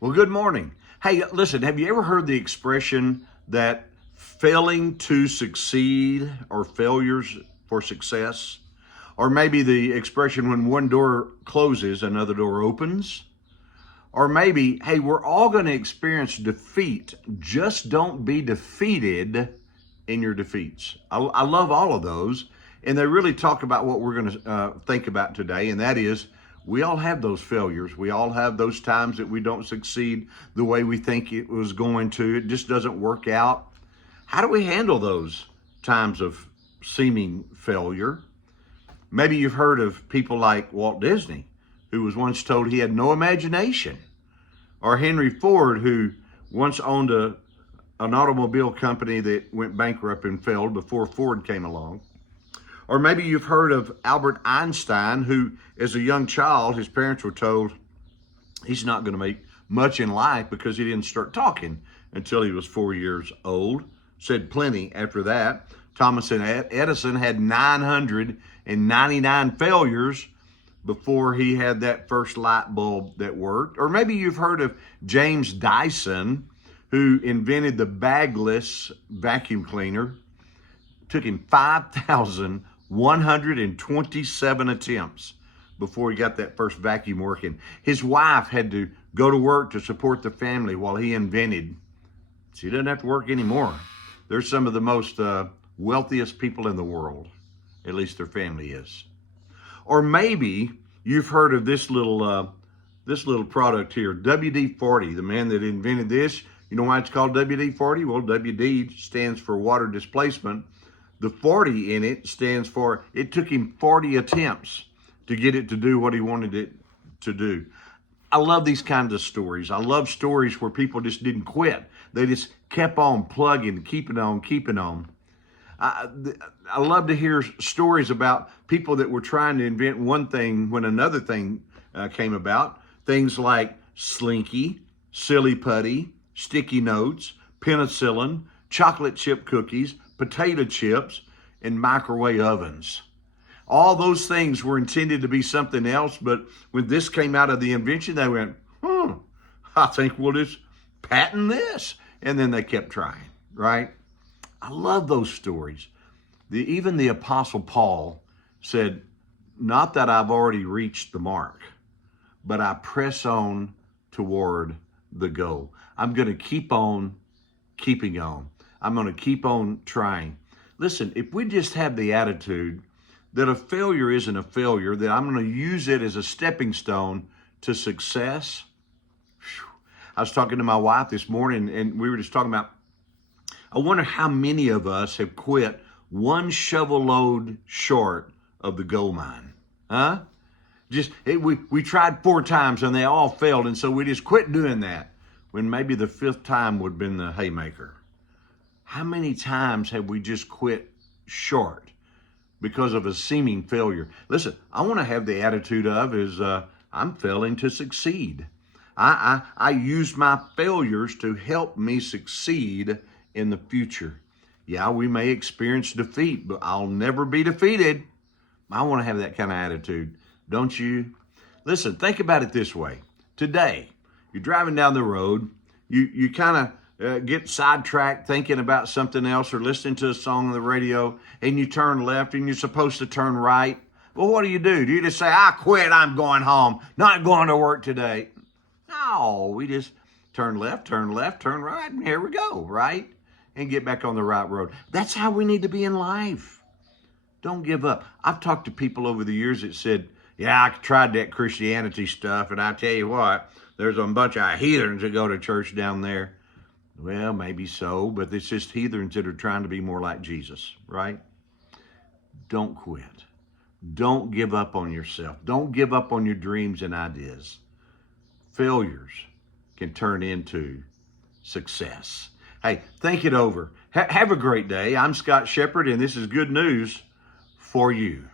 Well, good morning. Hey, listen, have you ever heard the expression that failing to succeed or failures for success? Or maybe the expression when one door closes, another door opens? Or maybe, hey, we're all going to experience defeat. Just don't be defeated in your defeats. I love all of those. And they really talk about what we're going to think about today, and that is we all have those failures. We all have those times that we don't succeed the way we think it was going to. It just doesn't work out. How do we handle those times of seeming failure? Maybe you've heard of people like Walt Disney, who was once told he had no imagination, or Henry Ford, who once owned an automobile company that went bankrupt and failed before Ford came along. Or maybe you've heard of Albert Einstein, who, as a young child, his parents were told he's not going to make much in life because he didn't start talking until he was 4 years old. Said plenty after that. Thomas Edison had 999 failures before he had that first light bulb that worked. Or maybe you've heard of James Dyson, who invented the bagless vacuum cleaner. It took him 5,127 attempts before he got that first vacuum working. His wife had to go to work to support the family while he invented. She doesn't have to work anymore. They're some of the most wealthiest people in the world. At least their family is. Or maybe you've heard of this little product here, WD-40, the man that invented this. You know why it's called WD-40? Well, WD stands for water displacement. The 40 in it stands for, it took him 40 attempts to get it to do what he wanted it to do. I love these kinds of stories. I love stories where people just didn't quit. They just kept on plugging, keeping on. I love to hear stories about people that were trying to invent one thing when another thing came about. Things like Slinky, Silly Putty, sticky notes, penicillin, chocolate chip cookies, potato chips, and microwave ovens. All those things were intended to be something else, but when this came out of the invention, they went, I think we'll just patent this. And then they kept trying, right? I love those stories. Even the Apostle Paul said, not that I've already reached the mark, but I press on toward the goal. I'm going to keep on keeping on. I'm going to keep on trying. Listen, if we just have the attitude that a failure isn't a failure, that I'm going to use it as a stepping stone to success. I was talking to my wife this morning, and we were just talking about, I wonder how many of us have quit one shovel load short of the gold mine. Huh? We tried 4 times and they all failed, and so we just quit doing that when maybe the 5th time would have been the haymaker. How many times have we just quit short because of a seeming failure? Listen, I want to have the attitude of I'm failing to succeed. I use my failures to help me succeed in the future. Yeah, we may experience defeat, but I'll never be defeated. I want to have that kind of attitude, don't you? Listen, think about it this way. Today, you're driving down the road, you kind of get sidetracked thinking about something else or listening to a song on the radio, and you turn left and you're supposed to turn right. Well, what do? Do you just say, I quit, I'm going home, not going to work today? No, we just turn left, turn right, and here we go, right? And get back on the right road. That's how we need to be in life. Don't give up. I've talked to people over the years that said, yeah, I tried that Christianity stuff, and I tell you what, there's a bunch of heathens that go to church down there. Well, maybe so, but it's just heathens that are trying to be more like Jesus, right? Don't quit. Don't give up on yourself. Don't give up on your dreams and ideas. Failures can turn into success. Hey, think it over. Have a great day. I'm Scott Shepard, and this is good news for you.